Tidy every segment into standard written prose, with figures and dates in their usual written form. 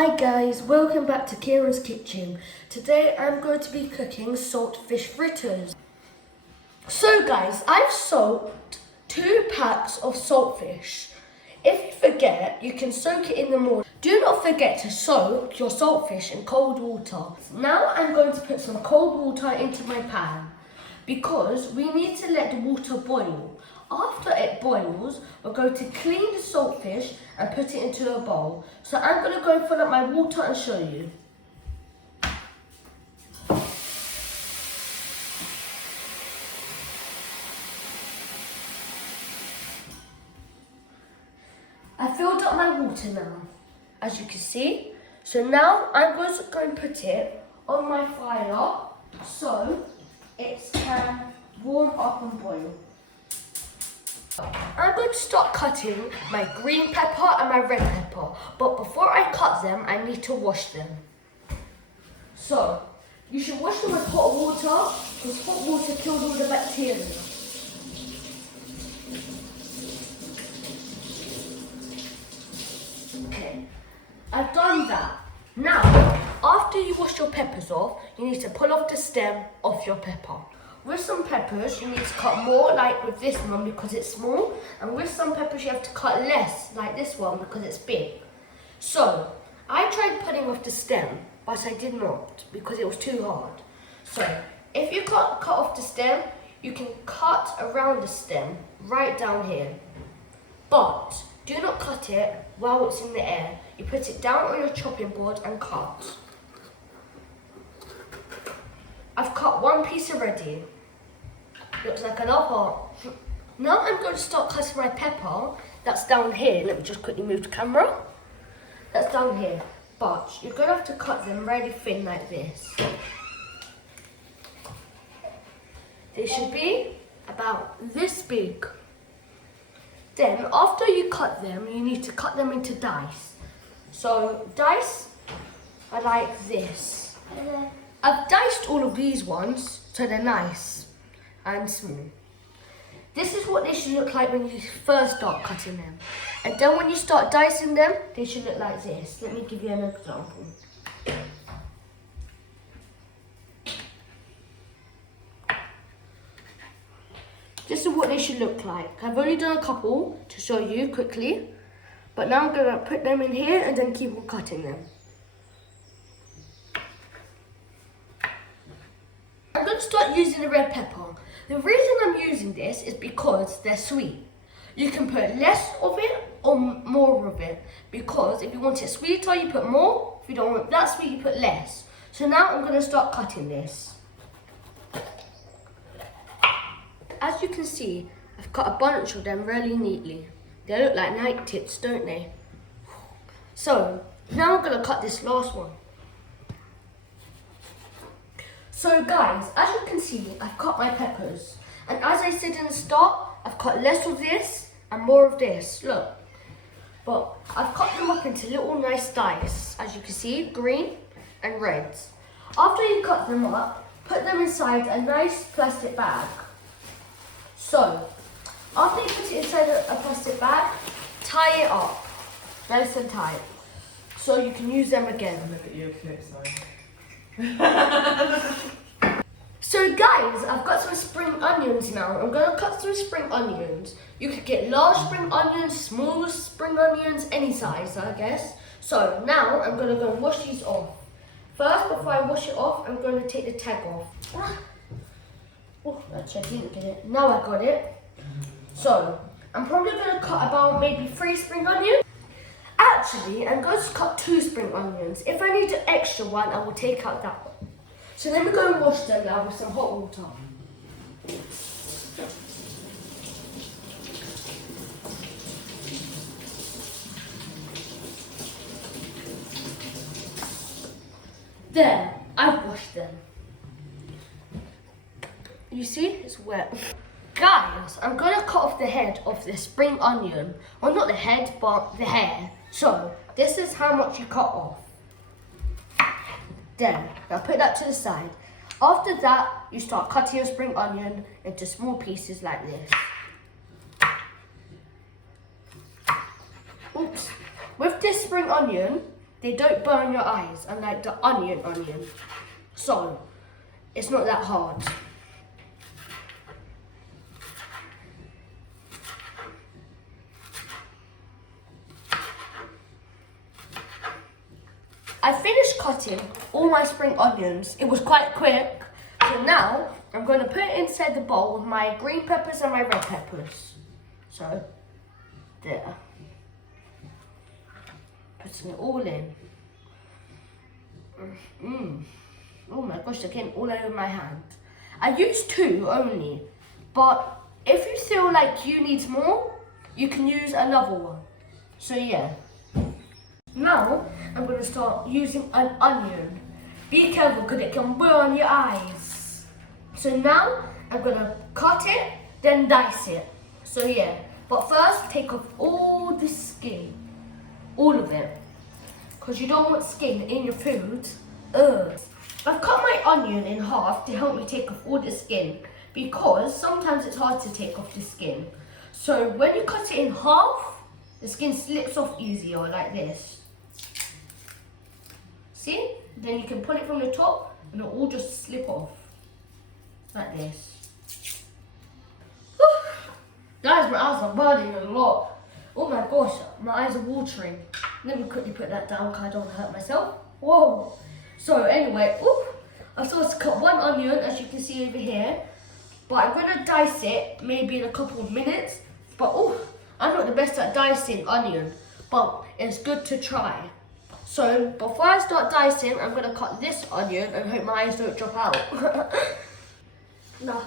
Hi guys, welcome back to Kieran's kitchen. Today I'm going to be cooking saltfish fritters. So guys, I've soaked 2 packs of saltfish. If you forget, you can soak it in the morning. Do not forget to soak your saltfish in cold water. Now I'm going to put some cold water into my pan because we need to let the water boil. After it boils, we're going to clean the saltfish and put it into a bowl. So I'm going to go and fill up my water and show you. I filled up my water now, as you can see. So now I'm going to go and put it on my fire so it can warm up and boil. I'm going to start cutting my green pepper and my red pepper, but before I cut them, I need to wash them. So, you should wash them with hot water, because hot water kills all the bacteria. Okay, I've done that. Now, after you wash your peppers off, you need to pull off the stem of your pepper. With some peppers, you need to cut more, like with this one, because it's small. And with some peppers, you have to cut less, like this one, because it's big. So, I tried pulling off the stem, but I did not, because it was too hard. So, if you cut off the stem, you can cut around the stem, right down here. But, do not cut it while it's in the air. You put it down on your chopping board and cut. I've cut one piece already. Looks like an apple. Now I'm going to start cutting my pepper. That's down here. Let me just quickly move the camera. That's down here. But you're going to have to cut them really thin like this. They should be about this big. Then after you cut them, you need to cut them into dice. So dice are like this. I've diced all of these ones so they're nice and small. This is what they should look like when you first start cutting them. And then when you start dicing them, they should look like this. Let me give you an example. This is what they should look like. I've only done a couple to show you quickly, but now I'm going to put them in here and then keep on cutting them. I'm going to start using the red pepper. The reason I'm using this is because they're sweet. You can put less of it or more of it, because if you want it sweeter, you put more. If you don't want that sweet, you put less. So now I'm going to start cutting this. As you can see, I've cut a bunch of them really neatly. They look like night tits, don't they? So now I'm going to cut this last one. So guys, as you can see, I've cut my peppers. And as I said in the start, I've cut less of this and more of this, look. But I've cut them up into little nice dice, as you can see, green and reds. After you cut them up, put them inside a nice plastic bag. So, after you put it inside a plastic bag, tie it up, nice and tight, so you can use them again. Look at you, cute, sorry. So guys, I've got some spring onions now. I'm going to cut some spring onions. You could get large spring onions, small spring onions, any size I guess. So now I'm going to go and wash these off. First, before I wash it off, I'm going to take the tag off. Oh, actually I didn't get it. Now I got it. So, I'm probably going to cut about maybe 3 spring onions. Actually, I'm going to cut 2 spring onions. If I need an extra one, I will take out that one. So let me go and wash them now with some hot water. There, I've washed them. You see, it's wet. Guys, I'm going to cut off the head of the spring onion. Well, not the head, but the hair. So, this is how much you cut off. Then, now put that to the side. After that, you start cutting your spring onion into small pieces like this. Oops. With this spring onion, they don't burn your eyes, unlike the onion. So, it's not that hard. I finished cutting all my spring onions. It was quite quick. So now, I'm going to put it inside the bowl with my green peppers and my red peppers. So, there. Putting it all in. Oh my gosh, they're getting all over my hand. I used 2 only, but if you feel like you need more, you can use another one. So yeah. Now, I'm going to start using an onion. Be careful because it can burn your eyes. So now, I'm going to cut it, then dice it. So yeah, but first take off all the skin. All of it. Because you don't want skin in your food. Ugh. I've cut my onion in half to help me take off all the skin. Because sometimes it's hard to take off the skin. So when you cut it in half, the skin slips off easier like this. See? Then you can pull it from the top and it'll all just slip off. Like this. Guys, my eyes are burning a lot. Oh my gosh, my eyes are watering. Let me quickly put that down because I don't hurt myself. Whoa. So anyway, I've sort of cut one onion, as you can see over here. But I'm going to dice it maybe in a couple of minutes. But I'm not the best at dicing onion. But it's good to try. So before I start dicing, I'm going to cut this onion and hope my eyes don't drop out. Nah.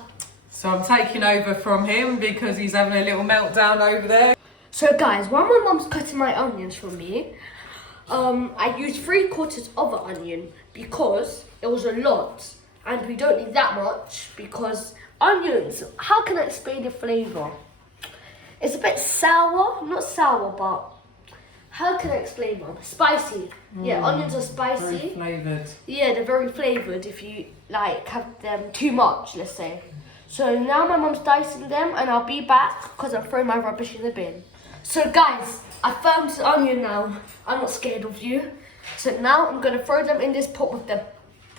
So I'm taking over from him because he's having a little meltdown over there. So guys, while my mum's cutting my onions for me, I used 3/4 of an onion because it was a lot. And we don't need that much because onions, how can I explain the flavour? It's a bit sour, not sour, but how can I explain them? Spicy. Yeah, onions are spicy. Very flavoured. Yeah, they're very flavoured if you like have them too much, let's say. So now my mum's dicing them and I'll be back because I'm throwing my rubbish in the bin. So guys, I found this onion now. I'm not scared of you. So now I'm going to throw them in this pot with the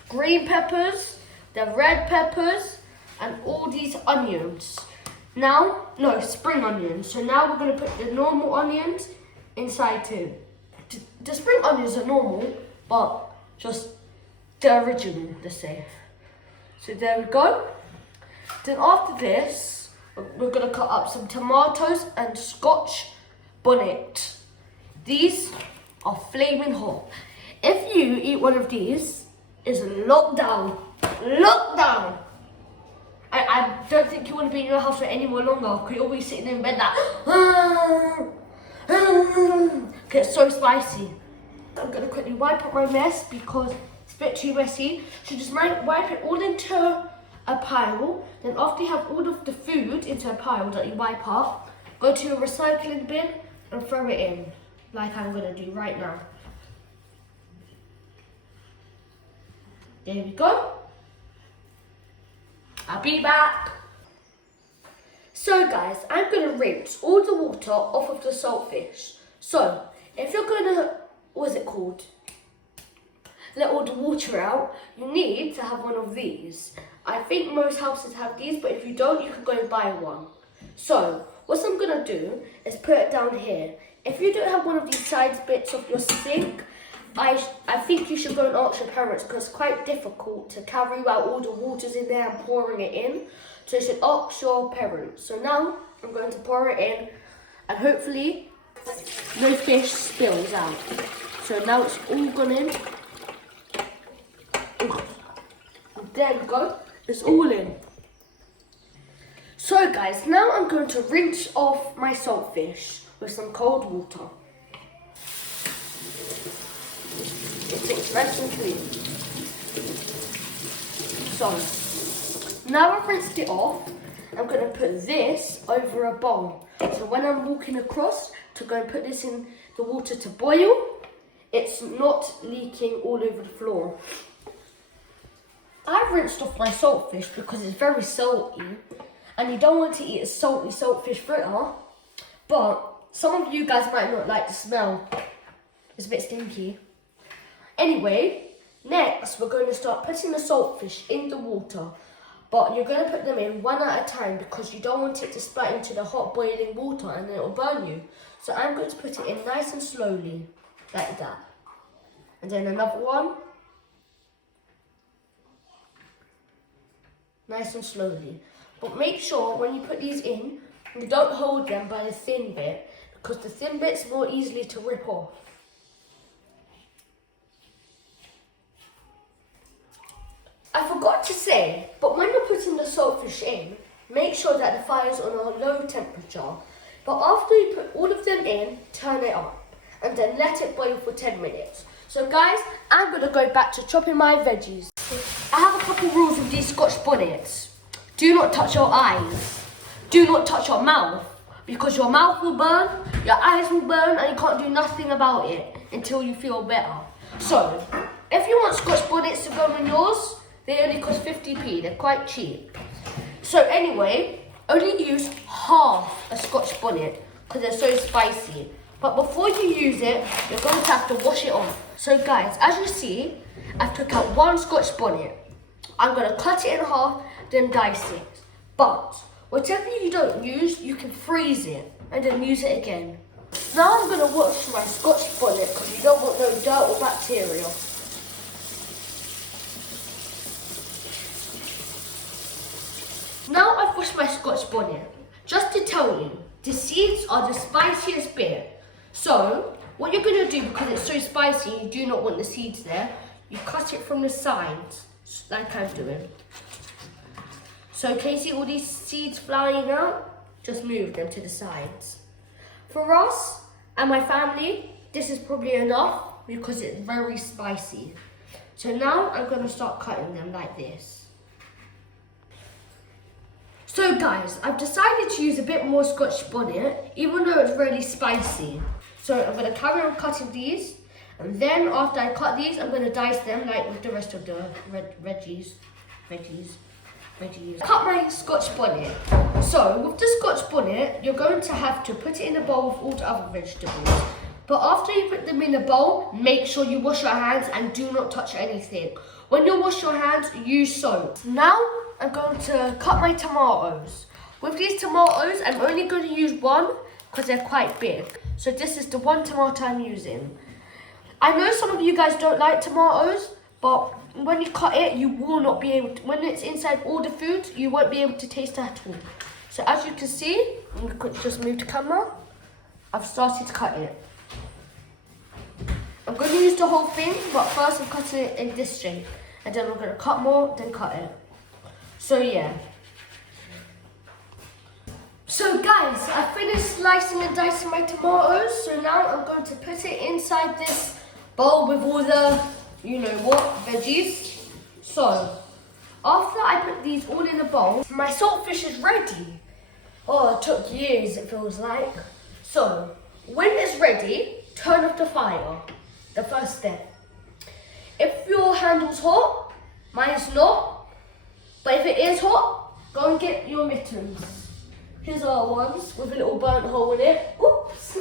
green peppers, the red peppers, and all these onions. Now, no, spring onions. So now we're going to put the normal onions inside too. The spring onions are normal, but just the original, let's say. So there we go. Then after this, we're going to cut up some tomatoes and scotch bonnet. These are flaming hot. If you eat one of these, it's lockdown. Lockdown! I don't think you want to be in your house for any more longer because you'll be sitting in bed like it's so spicy. I'm going to quickly wipe up my mess because it's a bit too messy. So just wipe it all into a pile. Then after you have all of the food into a pile that you wipe up, go to your recycling bin and throw it in, like I'm going to do right now. There we go. I'll be back. So guys, I'm going to rinse all the water off of the saltfish. So, if you're going to, what's it called? Let all the water out, you need to have one of these. I think most houses have these, but if you don't, you can go and buy one. So, what I'm going to do is put it down here. If you don't have one of these side bits of your sink, I think you should go and ask your parents because it's quite difficult to carry out all the waters in there and pouring it in. So you should ask your parents. So now I'm going to pour it in and hopefully no fish spills out. So now it's all gone in. There we go. It's all in. So guys, now I'm going to rinse off my saltfish with some cold water. It's nice and clean. So, now I've rinsed it off, I'm going to put this over a bowl. So when I'm walking across to go and put this in the water to boil, it's not leaking all over the floor. I've rinsed off my saltfish because it's very salty and you don't want to eat a salty saltfish fritter, but some of you guys might not like the smell. It's a bit stinky. Anyway, next we're going to start putting the saltfish in the water. But you're going to put them in one at a time because you don't want it to splash into the hot boiling water and then it will burn you. So I'm going to put it in nice and slowly, like that. And then another one. Nice and slowly. But make sure when you put these in, you don't hold them by the thin bit because the thin bit's more easily to rip off. I forgot to say, but when you're putting the saltfish in, make sure that the fire is on a low temperature. But after you put all of them in, turn it up and then let it boil for 10 minutes. So guys, I'm going to go back to chopping my veggies. I have a couple rules with these scotch bonnets. Do not touch your eyes. Do not touch your mouth because your mouth will burn, your eyes will burn and you can't do nothing about it until you feel better. So, if you want scotch bonnets to go on yours, they only cost 50p, they're quite cheap. So anyway, only use half a scotch bonnet because they're so spicy. But before you use it, you're going to have to wash it off. So guys, as you see, I've took out one scotch bonnet. I'm going to cut it in half, then dice it. But whatever you don't use, you can freeze it and then use it again. Now I'm going to wash my scotch bonnet because you don't want no dirt or bacteria. Now I've washed my scotch bonnet. Just to tell you, the seeds are the spiciest bit. So, what you're going to do, because it's so spicy, you do not want the seeds there, you cut it from the sides, like I'm doing. So, can you see all these seeds flying out? Just move them to the sides. For us and my family, this is probably enough because it's very spicy. So now I'm going to start cutting them like this. So guys, I've decided to use a bit more scotch bonnet, even though it's really spicy. So I'm going to carry on cutting these, and then after I cut these, I'm going to dice them like with the rest of the veggies. Cut my scotch bonnet. So with the scotch bonnet, you're going to have to put it in a bowl with all the other vegetables. But after you put them in a bowl, make sure you wash your hands and do not touch anything. When you wash your hands, use soap. Now I'm going to cut my tomatoes. With these tomatoes, I'm only going to use one because they're quite big. So this is the one tomato I'm using. I know some of you guys don't like tomatoes, but when you cut it, you will not be able to, when it's inside all the food, you won't be able to taste it at all. So as you can see, I'm going to just move the camera. I've started to cut it. I'm going to use the whole thing, but first I'm cutting it in this shape. And then I'm going to cut more, then cut it. So yeah. So guys, I finished slicing and dicing my tomatoes. So now I'm going to put it inside this bowl with all the, you know what, veggies. So, after I put these all in a bowl, my saltfish is ready. Oh, it took years, it feels like. So, when it's ready, turn off the fire. The first step. If your handle's hot, mine's not. But if it is hot, go and get your mittens. Here's our ones with a little burnt hole in it. Oops.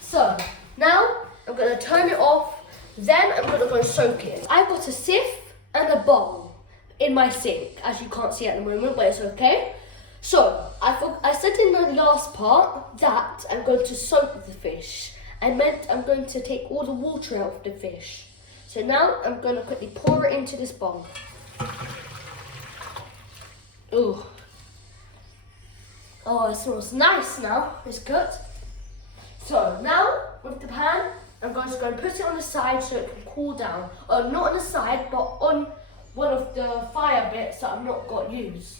So, now I'm going to turn it off. Then I'm going to go soak it. I've got a sieve and a bowl in my sink, as you can't see at the moment, but it's okay. So, I said in the last part that I'm going to soak the fish. I meant I'm going to take all the water out of the fish. So now I'm going to quickly pour it into this bowl. Ooh. Oh, it smells nice now. It's good. So now, with the pan, I'm going to go and put it on the side so it can cool down. Not on the side, but on one of the fire bits that I've not got used.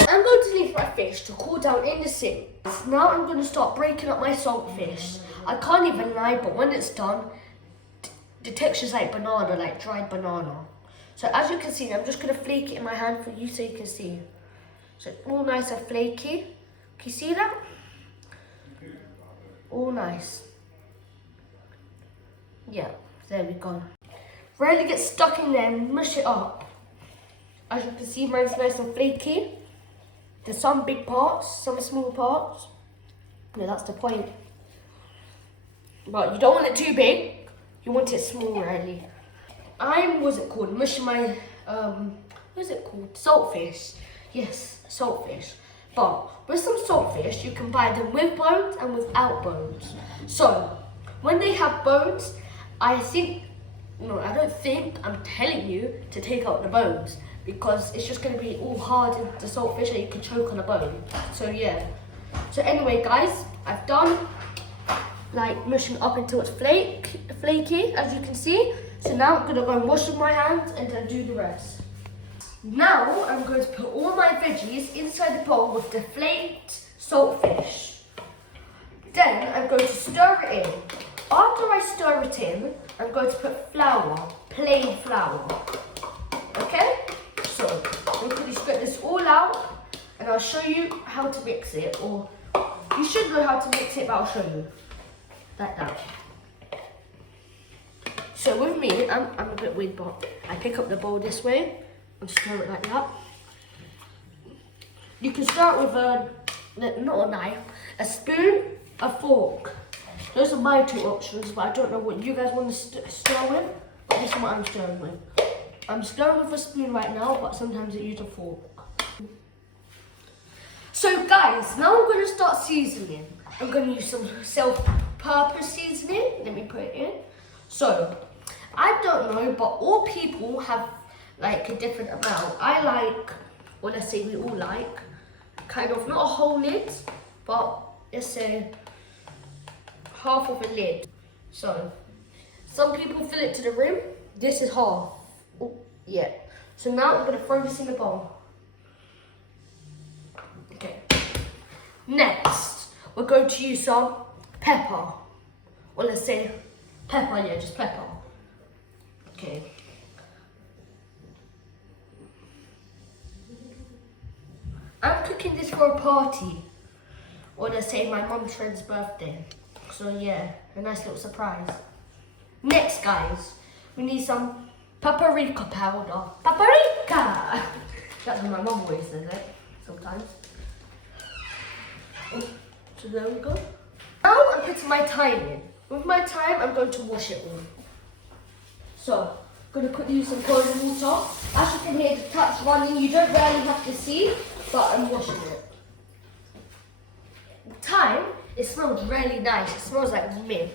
I'm going to leave my fish to cool down in the sink. Now I'm going to start breaking up my saltfish. I can't even lie, but when it's done, the texture's like banana, like dried banana. So as you can see, I'm just going to flake it in my hand for you so you can see. So it's all nice and flaky. Can you see that? All nice. Yeah, there we go. Really get stuck in there and mush it up. As you can see, mine's nice and flaky. There's some big parts, some small parts. Yeah, that's the point. But you don't want it too big. You want it small, really. What's it called? Mushing my, what's it called? Saltfish. Yes, saltfish. But with some saltfish, you can buy them with bones and without bones. So, when they have bones, I'm telling you to take out the bones because it's just going to be all hard in the saltfish and you can choke on a bone. So, yeah. So, anyway, guys, I've done like mushing up until it's flaky, as you can see. So now I'm going to go and wash my hands and then do the rest. Now I'm going to put all my veggies inside the bowl with the flaked saltfish. Then I'm going to stir it in. After I stir it in, I'm going to put flour, plain flour. Okay? So I'm going to spread this all out and I'll show you how to mix it. Or you should know how to mix it, but I'll show you. Like that. So with me, I'm a bit weird, but I pick up the bowl this way and stir it like that. You can start with not a knife, a spoon, a fork. Those are my two options, but I don't know what you guys want to stir with. But this is what I'm stirring with. I'm stirring with a spoon right now, but sometimes I use a fork. So guys, now I'm going to start seasoning. I'm going to use some self-purpose seasoning. Let me put it in. So, I don't know, but all people have like a different amount. I like, or let's say we all like, kind of not a whole lid, but let's say half of a lid. So, some people fill it to the rim. This is half. Oh, yeah. So now I'm going to throw this in the bowl. Okay. Next, we're going to use some pepper. Or let's say pepper, yeah, just pepper. Okay. I'm cooking this for a party. Or let's say my mum's friend's birthday. So yeah, a nice little surprise. Next, guys, we need some paprika powder. Paprika! That's what my mum always says it, sometimes. So there we go. Now I'm putting my thyme in. With my thyme, I'm going to wash it all. So, I'm going to quickly use some cold water. As you can hear the taps running, you don't really have to see, but I'm washing it. Thyme, it smells really nice. It smells like mint.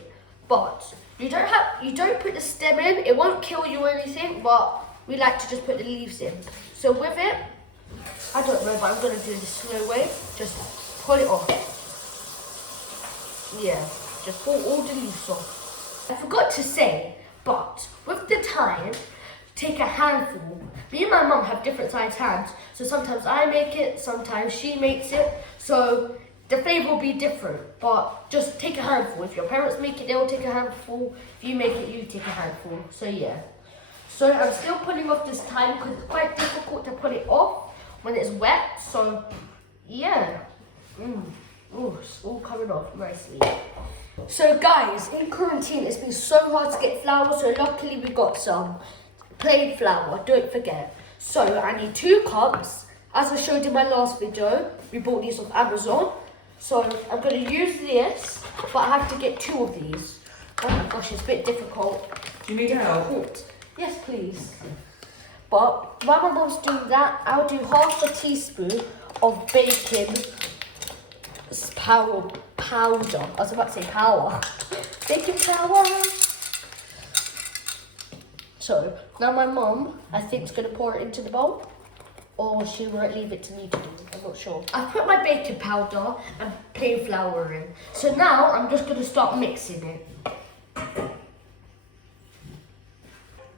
But you don't put the stem in. It won't kill you or anything, but we like to just put the leaves in. So with it, I don't know, but I'm going to do the slow way. Just pull it off. Yeah, just pull all the leaves off. I forgot to say, but with the thyme, take a handful. Me and my mum have different sized hands, so sometimes I make it, sometimes she makes it, so the flavour will be different, but just take a handful. If your parents make it, they'll take a handful. If you make it, you take a handful. So yeah. So I'm still pulling off this thyme because it's quite difficult to pull it off when it's wet, so yeah. Oh, it's all coming off nicely. So guys, in quarantine, it's been so hard to get flour, so luckily we got some plain flour, don't forget. So I need 2 cups. As I showed in my last video, we bought these off Amazon. So I'm going to use this, but I have to get 2 of these. Oh my gosh, it's a bit difficult. Do you need help? Yes, please. But while my mom's doing that, I'll do half a teaspoon of baking powder. I was about to say power. Baking powder. So now my mum, I think, is going to pour it into the bowl, or she might leave it to me to do. I'm not sure. I've put my baking powder and plain flour in. So now I'm just going to start mixing it.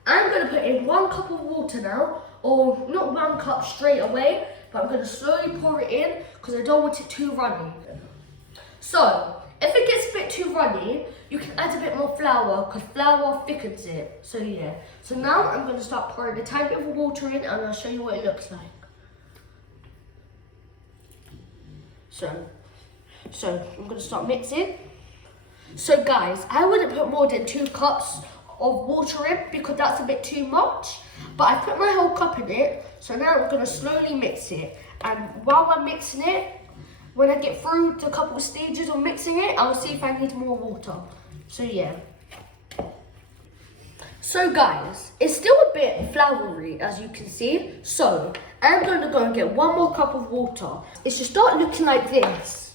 I'm going to put in 1 cup of water now, or not 1 cup straight away, but I'm going to slowly pour it in because I don't want it too runny. So, if it gets a bit too runny, you can add a bit more flour because flour thickens it. So yeah. So now I'm going to start pouring a tiny bit of water in and I'll show you what it looks like. So I'm going to start mixing. So guys, I wouldn't put more than 2 cups of water in because that's a bit too much. But I put my whole cup in it. So now I'm going to slowly mix it. And while I'm mixing it, when I get through the couple of stages of mixing it, I'll see if I need more water. So yeah. So guys, it's still a bit floury as you can see. So I'm going to go and get one more cup of water. It should start looking like this.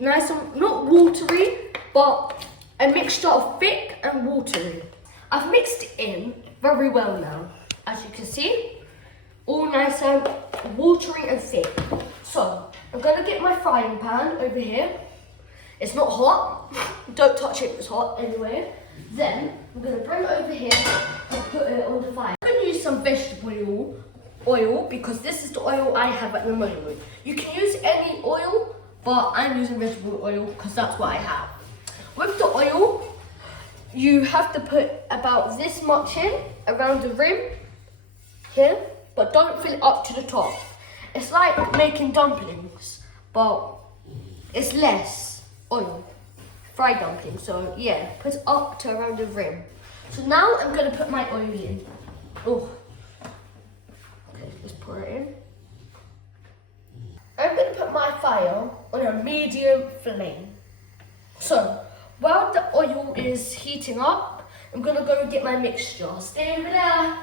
Nice and not watery, but a mixture of thick and watery. I've mixed it in very well now, as you can see. All nice and watery and thick. So I'm going to get my frying pan over here. It's not hot. Don't touch it if it's hot anyway. Then I'm going to bring it over here and put it on the fire. I'm going to use some vegetable oil because this is the oil I have at the moment. You can use any oil, but I'm using vegetable oil because that's what I have. With the oil, you have to put about this much in around the rim here, but don't fill it up to the top. It's like making dumplings, but it's less oil. Fried dumplings, so yeah, put it up to around the rim. So now I'm going to put my oil in. Oh, okay, let's pour it in. I'm going to put my fire on a medium flame. So while the oil is heating up, I'm going to go and get my mixture. Stay over there.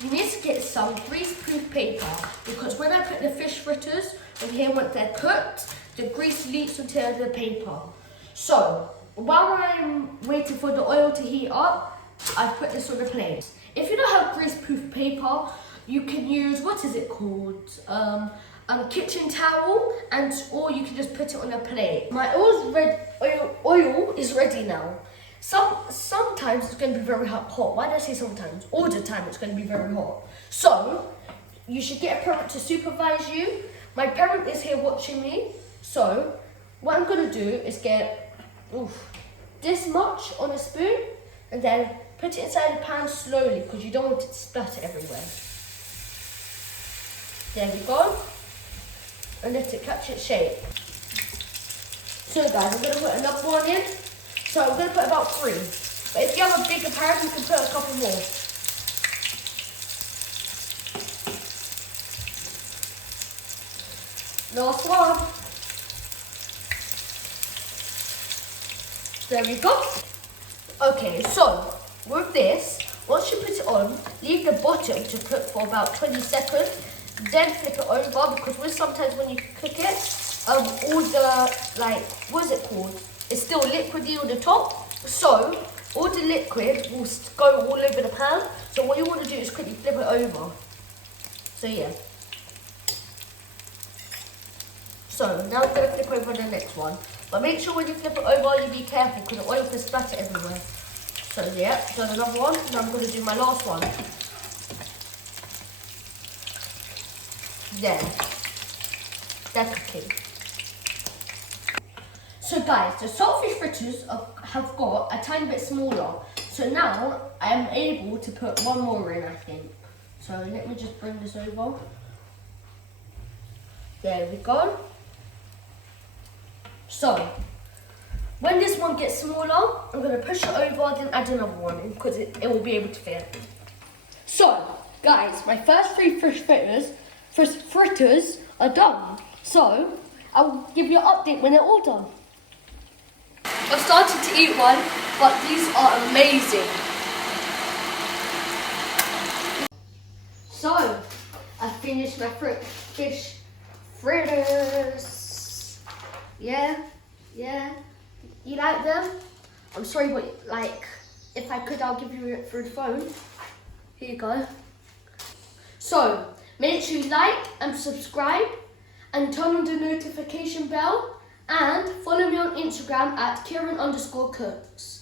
You need to get some grease-proof paper because when I put the fish fritters in here once they're cooked, the grease leaks onto the paper. So while I'm waiting for the oil to heat up, I've put this on the plate. If you don't have grease-proof paper, you can use, what is it called? Kitchen towel, or you can just put it on a plate. My oil is ready now. Sometimes it's going to be very hot. Why do I say sometimes? All the time it's going to be very hot. So you should get a parent to supervise you. My parent is here watching me. So what I'm going to do is get this much on a spoon and then put it inside the pan slowly because you don't want it to splatter everywhere. There we go. And let it catch its shape. So guys, I'm going to put another one in. So I'm going to put about 3. But if you have a bigger pan, you can put a couple more. Last one. There we go. Okay, so with this, once you put it on, leave the bottom to cook for about 20 seconds. Then flip it over because sometimes when you cook it, all the, what is it called? It's still liquidy on the top. So all the liquid will go all over the pan. So what you want to do is quickly flip it over. So yeah. So now I'm going to flip over the next one. But make sure when you flip it over, you be careful because the oil can splatter everywhere. So yeah, done another one. Now I'm going to do my last one. There. That's okay. So guys, the saltfish fritters have got a tiny bit smaller. So now I am able to put one more in, I think. So let me just bring this over. There we go. So when this one gets smaller, I'm going to push it over, then add another one in because it will be able to fit. So guys, my first 3 fish fritters are done. So I'll give you an update when they're all done. I've started to eat one, but these are amazing. So I finished my fish fritters. Yeah. You like them? I'm sorry, but if I could, I'll give you it through the phone. Here you go. So make sure you like and subscribe and turn on the notification bell and follow me on Instagram at Kieran_cooks.